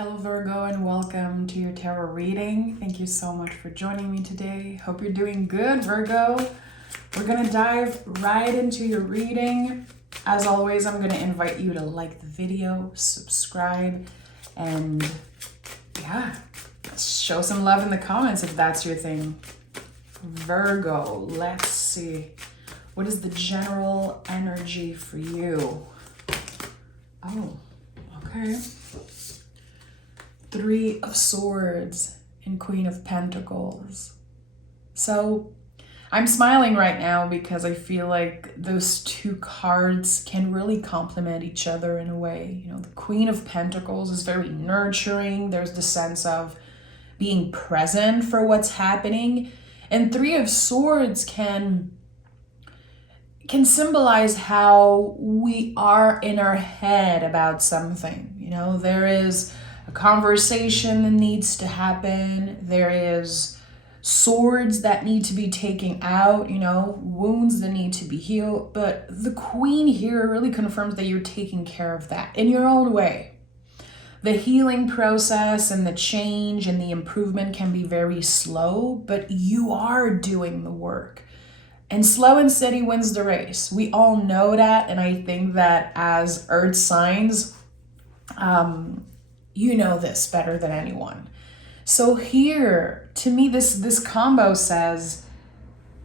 Hello Virgo and welcome to your tarot reading. Thank you so much for joining me today. Hope you're doing good, Virgo. We're gonna dive right into your reading. As always, I'm gonna invite you to like the video, subscribe, and yeah, show some love in the comments if that's your thing. Virgo, let's see. What is the general energy for you? Oh, okay. Three of Swords and Queen of Pentacles. So I'm smiling right now because I feel like those two cards can really complement each other in a way. You know, the Queen of Pentacles is very nurturing. There's the sense of being present for what's happening. And Three of Swords can symbolize how we are in our head about something. You know, there is a conversation that needs to happen. There is swords that need to be taken out, you know, wounds that need to be healed. But the Queen here really confirms that you're taking care of that in your own way. The healing process and the change and the improvement can be very slow, but you are doing the work. And slow and steady wins the race. We all know that, and I think that as earth signs, you know this better than anyone. So here, to me, this combo says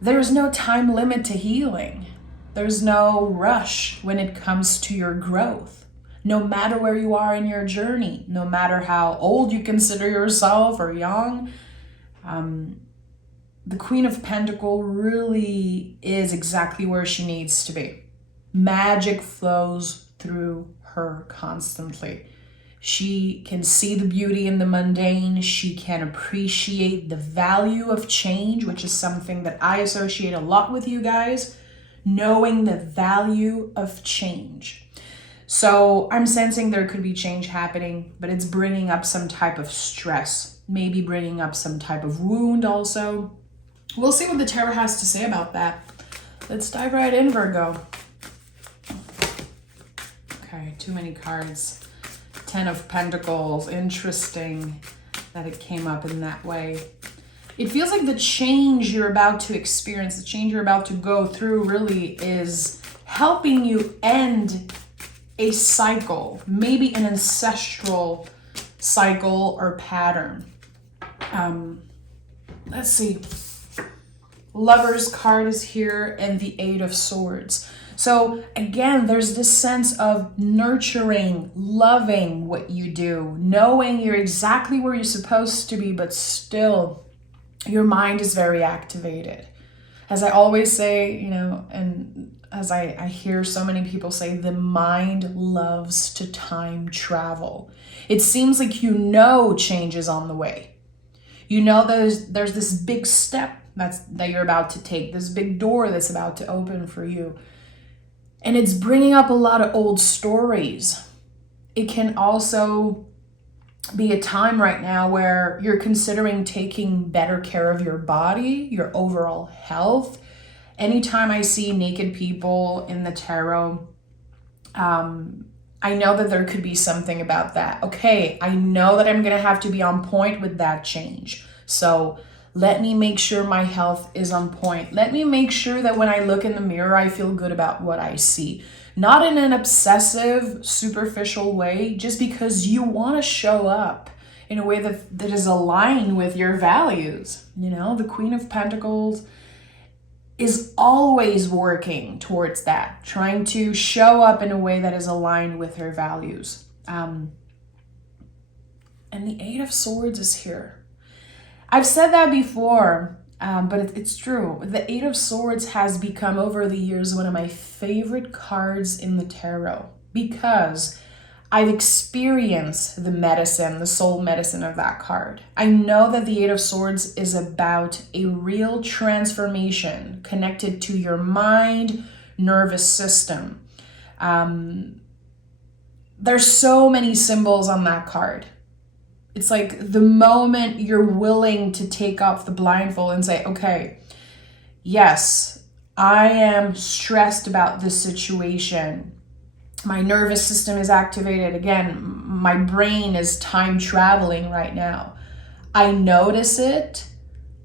there's no time limit to healing. There's no rush when it comes to your growth. No matter where you are in your journey, no matter how old you consider yourself or young, the Queen of Pentacles really is exactly where she needs to be. Magic flows through her constantly. She can see the beauty in the mundane. She can appreciate the value of change, which is something that I associate a lot with you guys, knowing the value of change. So I'm sensing there could be change happening, but it's bringing up some type of stress, maybe bringing up some type of wound also. We'll see what the tarot has to say about that. Let's dive right in, Virgo. Okay, too many cards. 10 of Pentacles. Interesting that it came up in that way. It feels like the change you're about to experience, the change you're about to go through really is helping you end a cycle, maybe an ancestral cycle or pattern. Let's see. Lover's card is here and the Eight of Swords. So again, there's this sense of nurturing, loving what you do, knowing you're exactly where you're supposed to be, but still your mind is very activated. As I always say, you know, and as I hear so many people say, the mind loves to time travel. It seems like you know change is on the way. You know there's this big step that you're about to take, this big door that's about to open for you. And it's bringing up a lot of old stories. It can also be a time right now where you're considering taking better care of your body, your overall health. Anytime I see naked people in the tarot, I know that there could be something about that. Okay, I know that I'm going to have to be on point with that change. So let me make sure my health is on point. Let me make sure that when I look in the mirror, I feel good about what I see. Not in an obsessive, superficial way, just because you want to show up in a way that is aligned with your values. You know, the Queen of Pentacles is always working towards that, trying to show up in a way that is aligned with her values. And the Eight of Swords is here. I've said that before, but it's true. The Eight of Swords has become over the years one of my favorite cards in the tarot because I've experienced the medicine, the soul medicine of that card. I know that the Eight of Swords is about a real transformation connected to your mind, nervous system. There's so many symbols on that card. It's like the moment you're willing to take off the blindfold and say, okay, yes, I am stressed about this situation. My nervous system is activated. Again, my brain is time traveling right now. I notice it.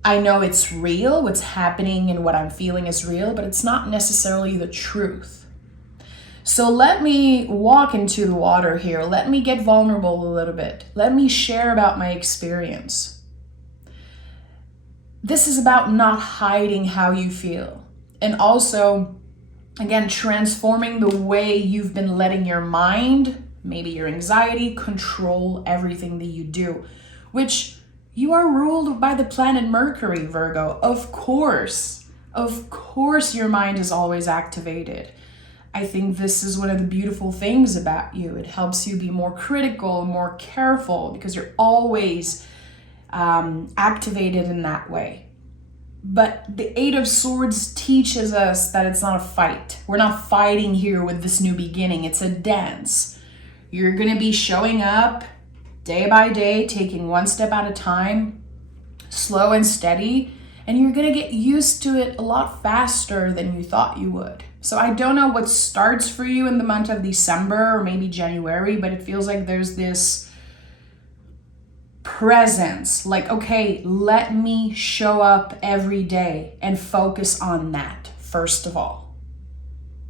I know it's real. What's happening and what I'm feeling is real, but it's not necessarily the truth. So let me walk into the water here. Let me get vulnerable a little bit. Let me share about my experience. This is about not hiding how you feel. And also, again, transforming the way you've been letting your mind, maybe your anxiety, control everything that you do, which you are ruled by the planet Mercury, Virgo. Of course your mind is always activated. I think this is one of the beautiful things about you. It helps you be more critical, more careful, because you're always activated in that way. But the Eight of Swords teaches us that it's not a fight. We're not fighting here with this new beginning. It's a dance. You're going to be showing up day by day, taking one step at a time, slow and steady, and you're going to get used to it a lot faster than you thought you would. So I don't know what starts for you in the month of December or maybe January, but it feels like there's this presence, like, okay, let me show up every day and focus on that first of all.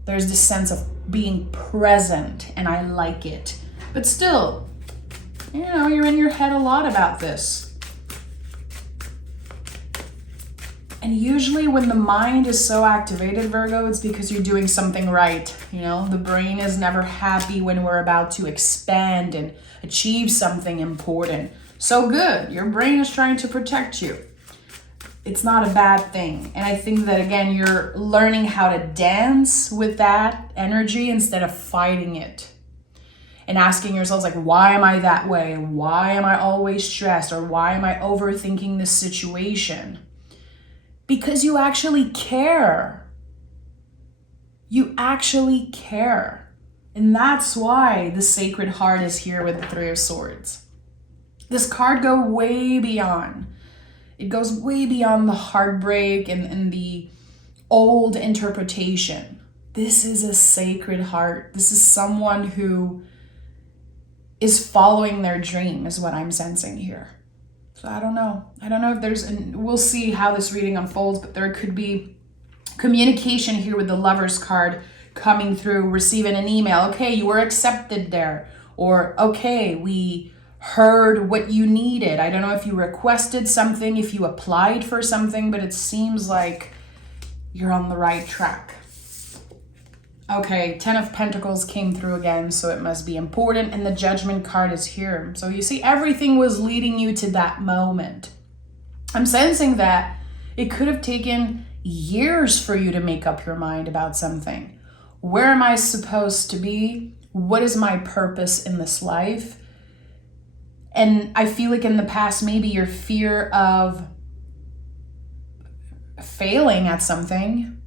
There's this sense of being present, and I like it. But still, you're in your head a lot about this. And usually when the mind is so activated, Virgo, it's because you're doing something right. The brain is never happy when we're about to expand and achieve something important. So good. Your brain is trying to protect you. It's not a bad thing. And I think that, again, you're learning how to dance with that energy instead of fighting it. And asking yourselves, like, why am I that way? Why am I always stressed? Or why am I overthinking this situation? Because you actually care. You actually care. And that's why the Sacred Heart is here with the Three of Swords. This card goes way beyond. It goes way beyond the heartbreak and the old interpretation. This is a Sacred Heart. This is someone who is following their dream, is what I'm sensing here. So I don't know if there's, and we'll see how this reading unfolds, but there could be communication here with the Lover's card coming through, receiving an email. Okay, you were accepted there. Or, okay, we heard what you needed. I don't know if you requested something, if you applied for something, but it seems like you're on the right track. Okay, 10 of Pentacles came through again, so it must be important, and the Judgment card is here. So you see, everything was leading you to that moment. I'm sensing that it could have taken years for you to make up your mind about something. Where am I supposed to be? What is my purpose in this life? And I feel like in the past, maybe your fear of failing at something,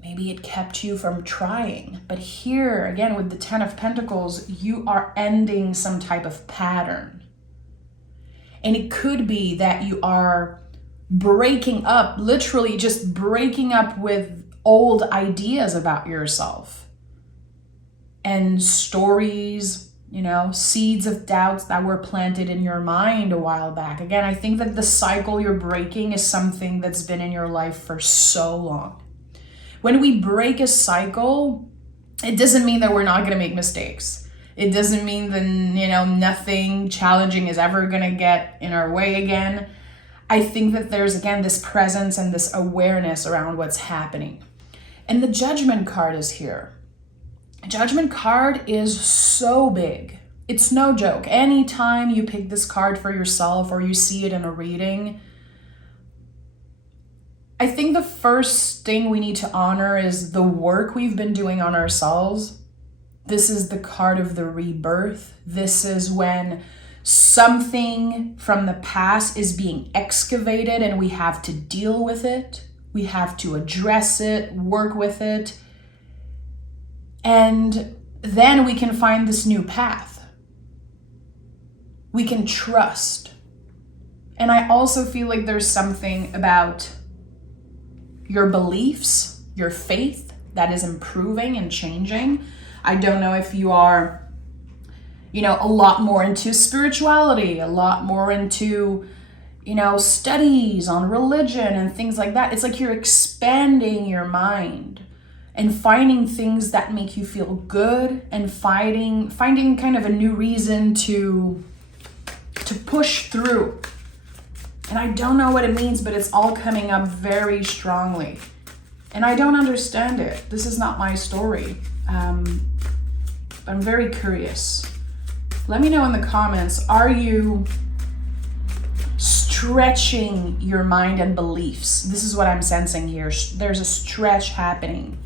maybe it kept you from trying. But here, again, with the 10 of Pentacles, you are ending some type of pattern. And it could be that you are breaking up, literally just breaking up with old ideas about yourself and stories, seeds of doubts that were planted in your mind a while back. Again, I think that the cycle you're breaking is something that's been in your life for so long. When we break a cycle, it doesn't mean that we're not going to make mistakes. It doesn't mean that, nothing challenging is ever going to get in our way again. I think that there's, again, this presence and this awareness around what's happening. And the Judgment card is here. Judgment card is so big. It's no joke. Anytime you pick this card for yourself or you see it in a reading, I think the first thing we need to honor is the work we've been doing on ourselves. This is the card of the rebirth. This is when something from the past is being excavated and we have to deal with it. We have to address it, work with it. And then we can find this new path. We can trust. And I also feel like there's something about your beliefs, your faith that is improving and changing. I don't know if you are, you know, a lot more into spirituality, a lot more into, you know, studies on religion and things like that. It's like you're expanding your mind and finding things that make you feel good and finding kind of a new reason to push through. And I don't know what it means, but it's all coming up very strongly. And I don't understand it. This is not my story. But I'm very curious. Let me know in the comments, are you stretching your mind and beliefs? This is what I'm sensing here. There's a stretch happening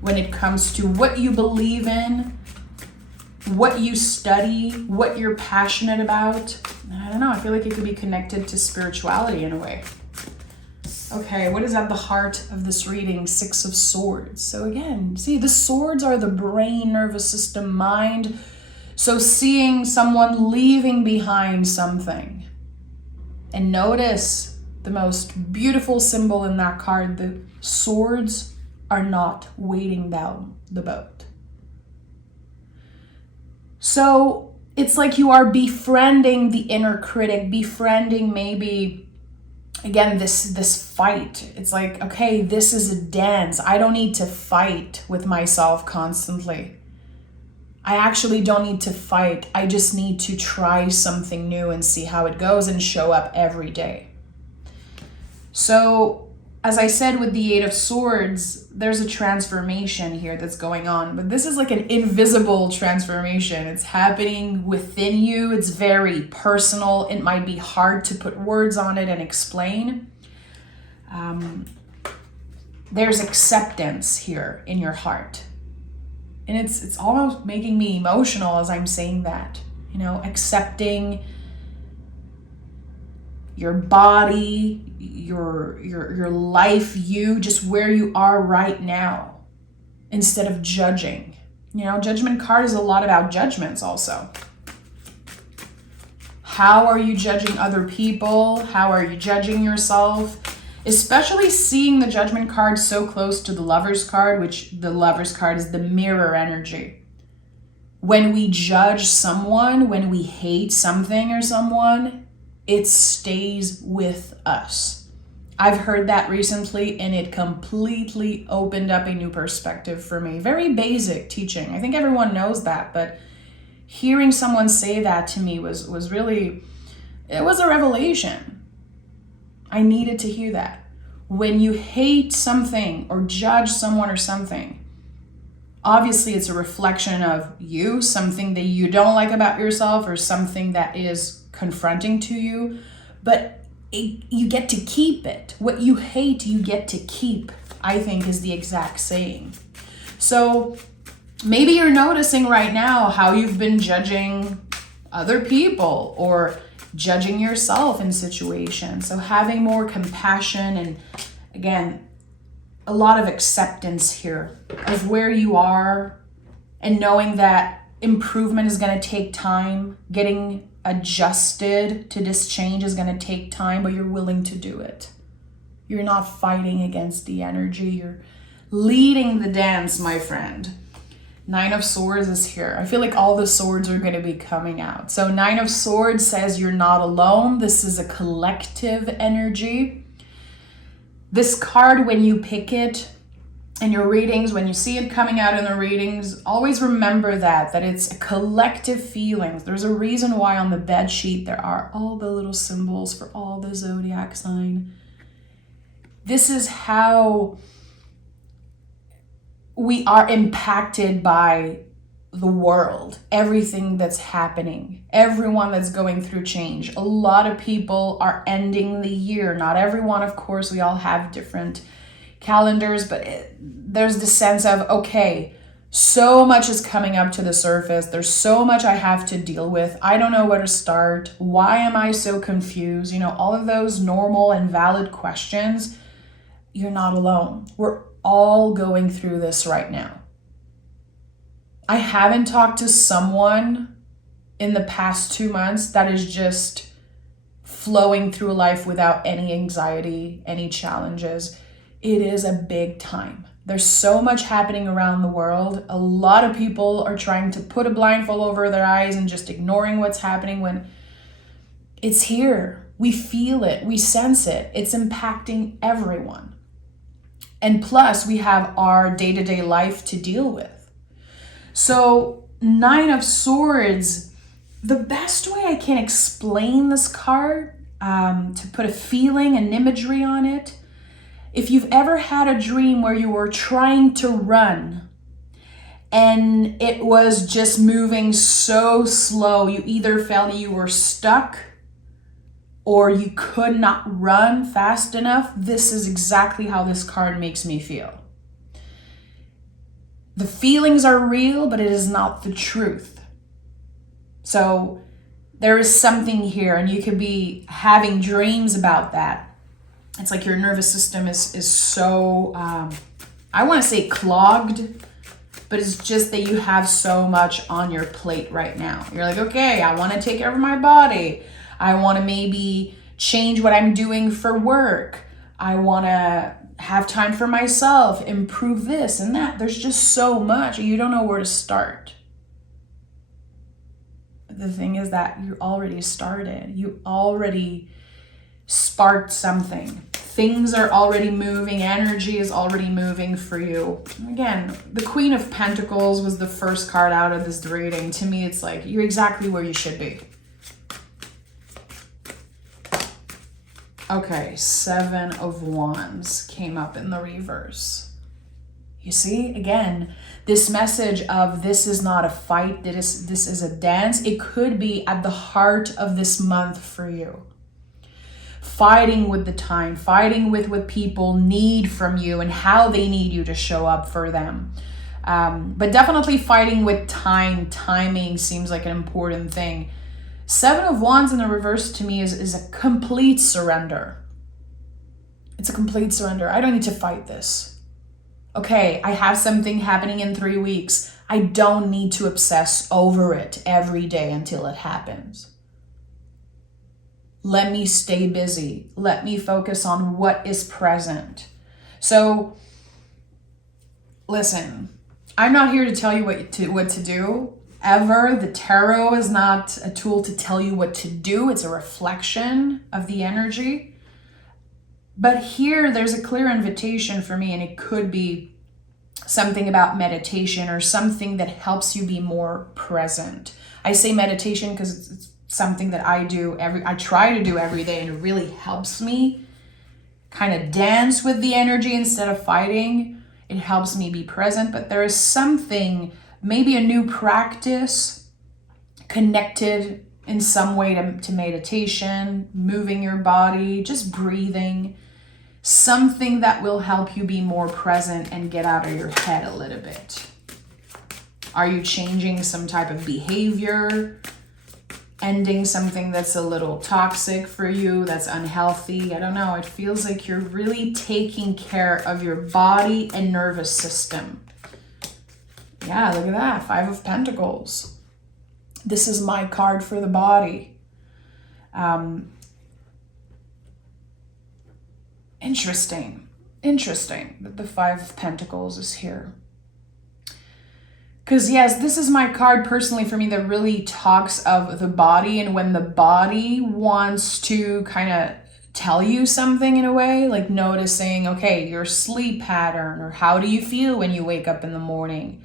when it comes to what you believe in, what you study, what you're passionate about. I don't know, I feel like it could be connected to spirituality in a way. Okay, what is at the heart of this reading? Six of Swords. So again, see, the swords are the brain, nervous system, mind. So seeing someone leaving behind something. And notice the most beautiful symbol in that card, the swords are not weighting down the boat. So it's like you are befriending the inner critic, befriending maybe, again, this fight. It's like, okay, this is a dance. I don't need to fight with myself constantly. I actually don't need to fight. I just need to try something new and see how it goes and show up every day. So, as I said with the Eight of Swords, there's a transformation here that's going on, but this is like an invisible transformation. It's happening within you. It's very personal. It might be hard to put words on it and explain. There's acceptance here in your heart. And it's almost making me emotional as I'm saying that, you know, accepting your body, your life, you, just where you are right now, instead of judging. You know, Judgment card is a lot about judgments also. How are you judging other people? How are you judging yourself? Especially seeing the Judgment card so close to the Lover's card, which the Lover's card is the mirror energy. When we judge someone, when we hate something or someone, it stays with us. I've heard that recently and it completely opened up a new perspective for me. Very basic teaching. I think everyone knows that, but hearing someone say that to me was really, it was a revelation. I needed to hear that. When you hate something or judge someone or something, obviously it's a reflection of you, something that you don't like about yourself or something that is confronting to you, but you get to keep it. What you hate, you get to keep, I think is the exact saying. So maybe you're noticing right now how you've been judging other people or judging yourself in situations. So having more compassion and, again, a lot of acceptance here of where you are and knowing that improvement is going to take time. Getting adjusted to this change is going to take time, but you're willing to do it. You're not fighting against the energy. You're leading the dance, my friend. Nine of Swords is here. I feel like all the swords are going to be coming out. So Nine of Swords says you're not alone. This is a collective energy. This card, when you pick it in your readings, when you see it coming out in the readings, always remember that it's a collective feeling. There's a reason why on the bed sheet there are all the little symbols for all the zodiac sign. This is how we are impacted by the world, everything that's happening, everyone that's going through change. A lot of people are ending the year. Not everyone, of course, we all have different calendars, but there's the sense of, okay, so much is coming up to the surface. There's so much I have to deal with. I don't know where to start. Why am I so confused? You know, all of those normal and valid questions. You're not alone. We're all going through this right now. I haven't talked to someone in the past 2 months that is just flowing through life without any anxiety, any challenges. It is a big time. There's so much happening around the world. A lot of people are trying to put a blindfold over their eyes and just ignoring what's happening when it's here. We feel it. We sense it. It's impacting everyone. And plus, we have our day-to-day life to deal with. So, Nine of Swords, the best way I can explain this card, to put a feeling, an imagery on it, if you've ever had a dream where you were trying to run and it was just moving so slow, you either felt you were stuck or you could not run fast enough, this is exactly how this card makes me feel. The feelings are real, but it is not the truth. So there is something here, and you could be having dreams about that. It's like your nervous system is so, I want to say clogged, but it's just that you have so much on your plate right now. You're like, okay, I want to take care of my body. I want to maybe change what I'm doing for work. I want to have time for myself, improve this and that. There's just so much. You don't know where to start. But the thing is that you already started. You already sparked something. Things are already moving. Energy is already moving for you. Again, the Queen of Pentacles was the first card out of this reading. To me, it's like you're exactly where you should be. Okay, Seven of Wands came up in the reverse. You see, again, this message of this is not a fight, this is a dance. It could be at the heart of this month for you. Fighting with the time, fighting with what people need from you and how they need you to show up for them. But definitely fighting with time. Timing seems like an important thing. Seven of Wands in the reverse to me is a complete surrender. It's a complete surrender. I don't need to fight this. Okay, I have something happening in 3 weeks. I don't need to obsess over it every day until it happens. Let me stay busy. Let me focus on what is present. So, listen, I'm not here to tell you what to do. Ever. The tarot is not a tool to tell you what to do. It's a reflection of the energy. But here, there's a clear invitation for me, and it could be something about meditation or something that helps you be more present. I say meditation because it's something that I try to do every day, and it really helps me kind of dance with the energy instead of fighting. It helps me be present, but there is something, maybe a new practice connected in some way to meditation, moving your body, just breathing, something that will help you be more present and get out of your head a little bit. Are you changing some type of behavior? Ending something that's a little toxic for you, that's unhealthy? I don't know. It feels like you're really taking care of your body and nervous system. Yeah, look at that. Five of Pentacles. This is my card for the body. Interesting that the Five of Pentacles is here. Because yes, this is my card personally for me that really talks of the body, and when the body wants to kind of tell you something in a way, like noticing, okay, your sleep pattern, or how do you feel when you wake up in the morning?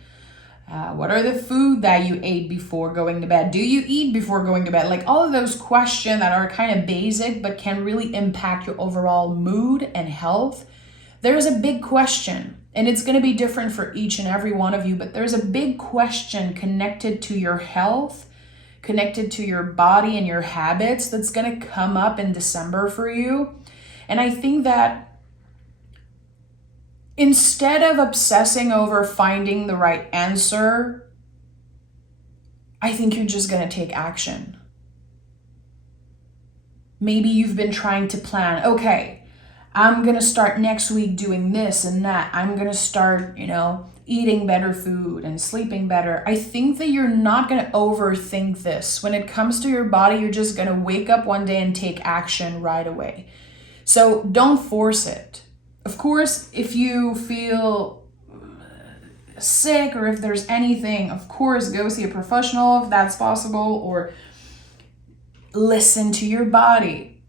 What are the food that you ate before going to bed? Do you eat before going to bed? Like all of those questions that are kind of basic but can really impact your overall mood and health. There's a big question, and it's going to be different for each and every one of you, but there's a big question connected to your health, connected to your body and your habits that's going to come up in December for you. And I think that instead of obsessing over finding the right answer, I think you're just going to take action. Maybe you've been trying to plan, okay, I'm going to start next week doing this and that. I'm going to start, eating better food and sleeping better. I think that you're not going to overthink this. When it comes to your body, you're just going to wake up one day and take action right away. So don't force it. Of course, if you feel sick or if there's anything, of course, go see a professional if that's possible, or listen to your body.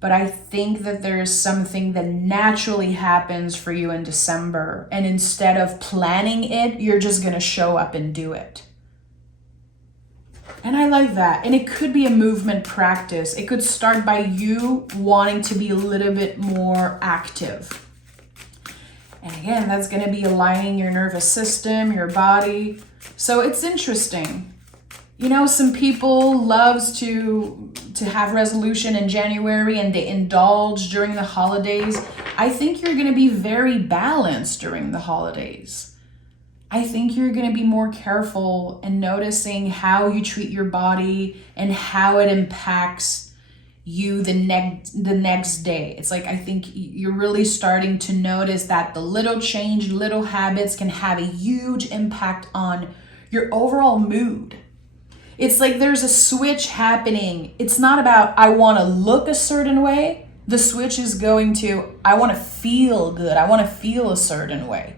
But I think that there is something that naturally happens for you in December. And instead of planning it, you're just going to show up and do it. And I like that. And it could be a movement practice. It could start by you wanting to be a little bit more active. And again, that's going to be aligning your nervous system, your body. So it's interesting. You know, some people loves to have resolution in January and they indulge during the holidays. I think you're going to be very balanced during the holidays. I think you're going to be more careful in noticing how you treat your body and how it impacts you the next day. It's like, I think you're really starting to notice that the little change, little habits can have a huge impact on your overall mood. It's like there's a switch happening. It's not about, I want to look a certain way. The switch is going to, I want to feel good. I want to feel a certain way.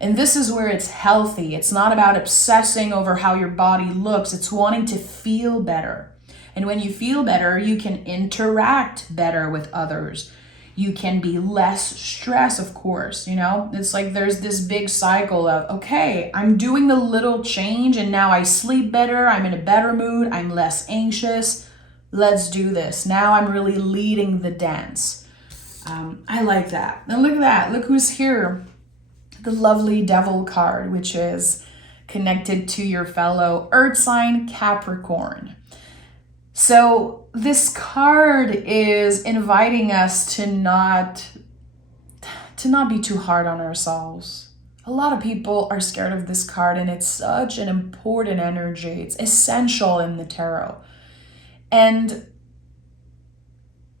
And this is where it's healthy. It's not about obsessing over how your body looks. It's wanting to feel better. And when you feel better, you can interact better with others. You can be less stressed, of course, you know? It's like there's this big cycle of, okay, I'm doing the little change and now I sleep better, I'm in a better mood, I'm less anxious. Let's do this. Now I'm really leading the dance. I like that. And look at that. Look who's here. The lovely Devil card, which is connected to your fellow Earth sign, Capricorn. So this card is inviting us to not be too hard on ourselves. A lot of people are scared of this card, and it's such an important energy. It's essential in the tarot. And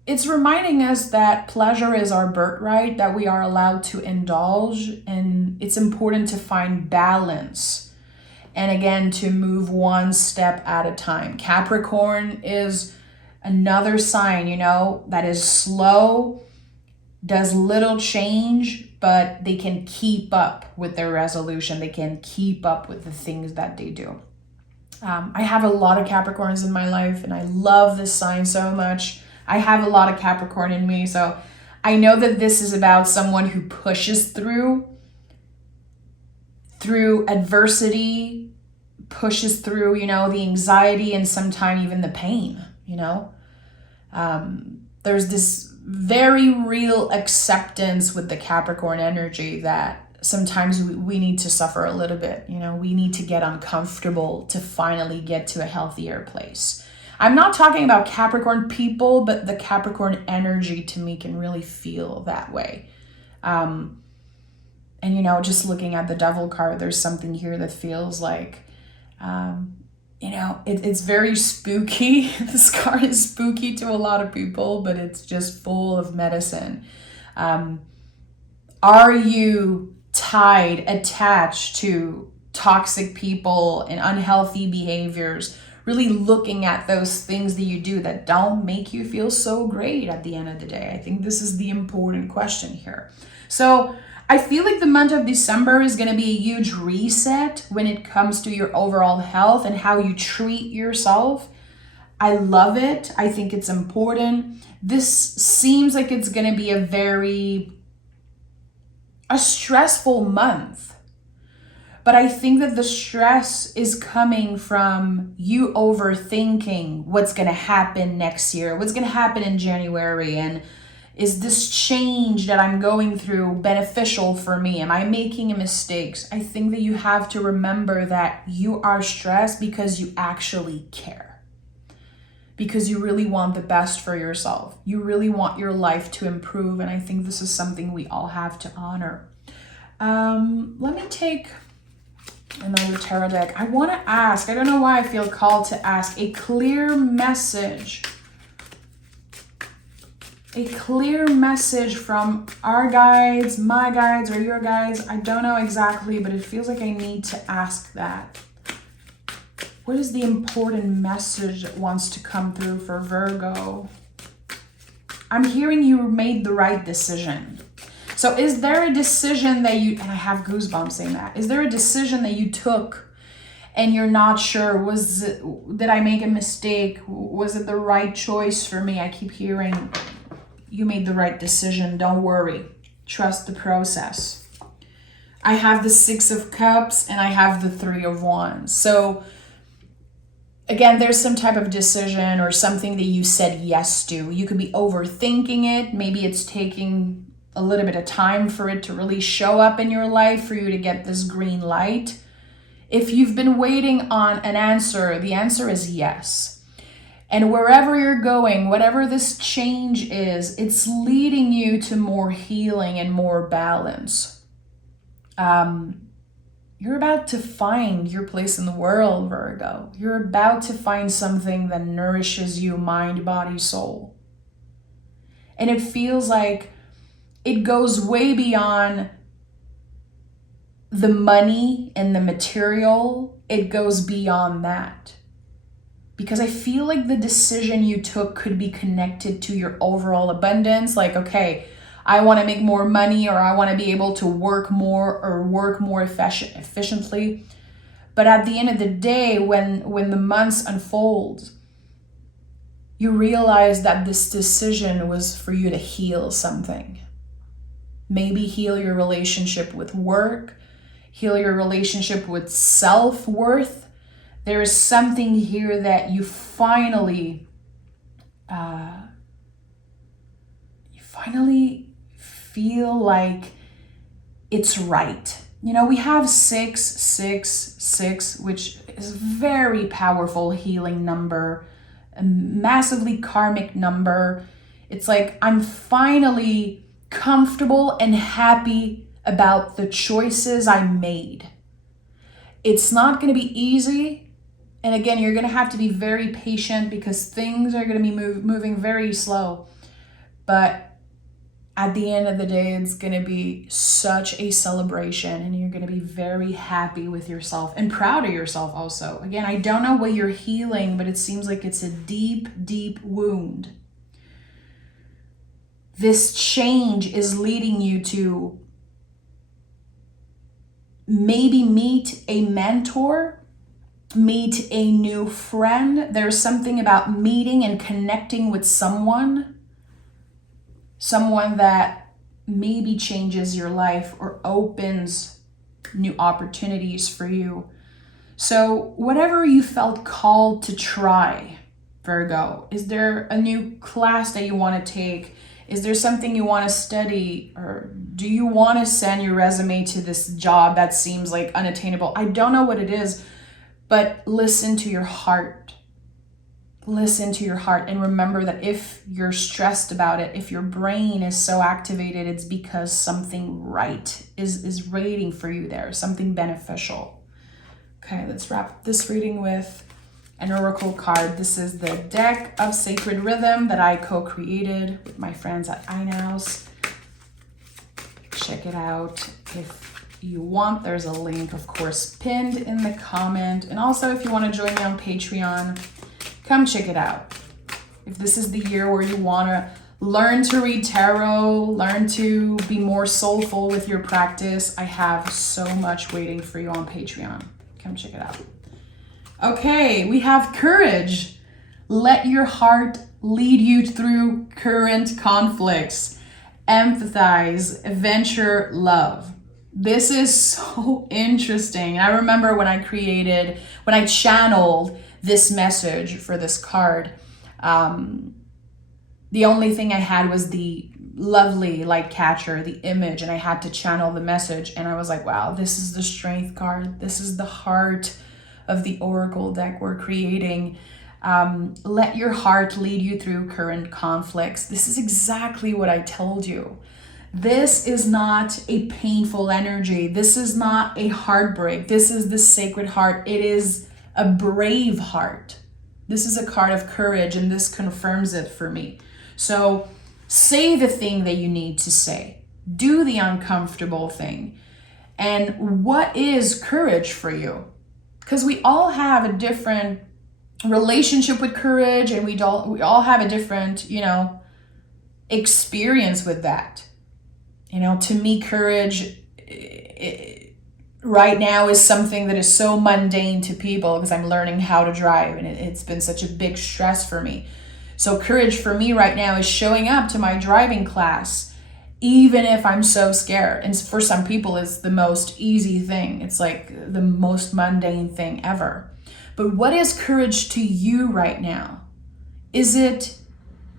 it's reminding us that pleasure is our birthright, that we are allowed to indulge, and it's important to find balance. And again, to move one step at a time. Capricorn is another sign, you know, that is slow, does little change, but they can keep up with their resolution. They can keep up with the things that they do. I have a lot of Capricorns in my life, and I love this sign so much. I have a lot of Capricorn in me, so I know that this is about someone who pushes through adversity, pushes through, you know, the anxiety and sometimes even the pain, you know. There's this very real acceptance with the Capricorn energy that sometimes we need to suffer a little bit, you know. We need to get uncomfortable to finally get to a healthier place. I'm not talking about Capricorn people, but the Capricorn energy to me can really feel that way. And, you know, just looking at the Devil card, there's something here that feels like, you know, it's very spooky. This card is spooky to a lot of people, but it's just full of medicine. Are you tied, attached to toxic people and unhealthy behaviors? Really looking at those things that you do that don't make you feel so great at the end of the day. I think this is the important question here. So I feel like the month of December is going to be a huge reset when it comes to your overall health and how you treat yourself. I love it. I think it's important. This seems like it's going to be a stressful month. But I think that the stress is coming from you overthinking what's going to happen next year, what's going to happen in January, and is this change that I'm going through beneficial for me? Am I making mistakes? I think that you have to remember that you are stressed because you actually care, because you really want the best for yourself. You really want your life to improve, and I think this is something we all have to honor. Let me take another tarot deck. I want to ask, I don't know why I feel called to ask, a clear message from our guides, my guides, or your guides. I don't know exactly, but it feels like I need to ask that. What is the important message that wants to come through for Virgo? I'm hearing you made the right decision. So is there a decision that you, and I have goosebumps saying that, is there a decision that you took and you're not sure, did I make a mistake? Was it the right choice for me? I keep hearing you made the right decision. Don't worry. Trust the process. I have the 6 of Cups and I have the 3 of Wands. So again, there's some type of decision or something that you said yes to. You could be overthinking it. Maybe it's taking a little bit of time for it to really show up in your life, for you to get this green light. If you've been waiting on an answer, the answer is yes. And wherever you're going, whatever this change is, it's leading you to more healing and more balance. You're about to find your place in the world, Virgo. You're about to find something that nourishes you, mind, body, soul. And it feels like it goes way beyond the money and the material. It goes beyond that. Because I feel like the decision you took could be connected to your overall abundance. Like, okay, I want to make more money, or I want to be able to work more or work more efficiently. But at the end of the day, when the months unfold, you realize that this decision was for you to heal something. Maybe heal your relationship with work, heal your relationship with self-worth. There is something here that you finally feel like it's right. You know, we have 666, which is a very powerful healing number, a massively karmic number. It's like, I'm finally comfortable and happy about the choices I made. It's not going to be easy. And again, you're going to have to be very patient because things are going to be moving very slow. But at the end of the day, it's going to be such a celebration, and you're going to be very happy with yourself and proud of yourself also. Again, I don't know what you're healing, but it seems like it's a deep, deep wound. This change is leading you to maybe meet a mentor, meet a new friend. There's something about meeting and connecting with someone that maybe changes your life or opens new opportunities for you. So whatever you felt called to try, Virgo, is there a new class that you want to take? Is there something you want to study? Or do you want to send your resume to this job that seems like unattainable? I don't know what it is, but listen to your heart. Listen to your heart and remember that if you're stressed about it, if your brain is so activated, it's because something right is waiting for you there, something beneficial. Okay, let's wrap this reading with an oracle card. This is the deck of Sacred Rhythm that I co-created with my friends at iNows. Check it out if you want. There's a link, of course, pinned in the comment. And also, if you want to join me on Patreon, come check it out. If this is the year where you want to learn to read tarot, learn to be more soulful with your practice, I have so much waiting for you on Patreon. Come check it out. Okay, we have courage. Let your heart lead you through current conflicts. Empathize, adventure, love. This is so interesting. I remember when I channeled this message for this card, the only thing I had was the lovely light catcher, the image, and I had to channel the message. And I was like, wow, this is the strength card. This is the heart of the oracle deck we're creating. Let your heart lead you through current conflicts. This is exactly what I told you. This is not a painful energy. This is not a heartbreak. This is the Sacred Heart. It is a brave heart. This is a card of courage, and this confirms it for me. So say the thing that you need to say. Do the uncomfortable thing. And what is courage for you? Because we all have a different relationship with courage, and we all have a different, experience with that. You know, to me, courage right now is something that is so mundane to people because I'm learning how to drive, and it's been such a big stress for me. So courage for me right now is showing up to my driving class, even if I'm so scared. And for some people, it's the most easy thing. It's like the most mundane thing ever. But what is courage to you right now? Is it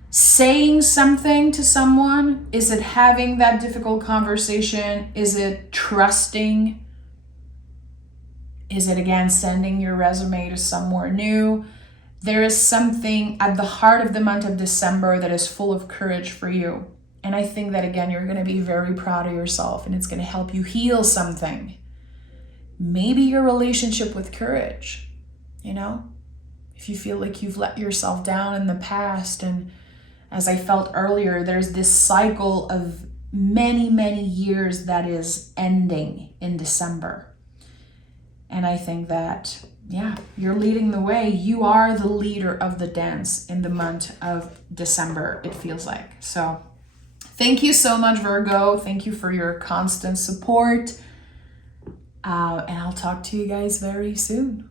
saying something to someone? Is it having that difficult conversation? Is it trusting? Is it, again, sending your resume to somewhere new? There is something at the heart of the month of December that is full of courage for you. And I think that, again, you're going to be very proud of yourself, and it's going to help you heal something. Maybe your relationship with courage, you know? If you feel like you've let yourself down in the past, and as I felt earlier, there's this cycle of many, many years that is ending in December. And I think that, yeah, you're leading the way. You are the leader of the dance in the month of December, it feels like. So thank you so much, Virgo. Thank you for your constant support. And I'll talk to you guys very soon.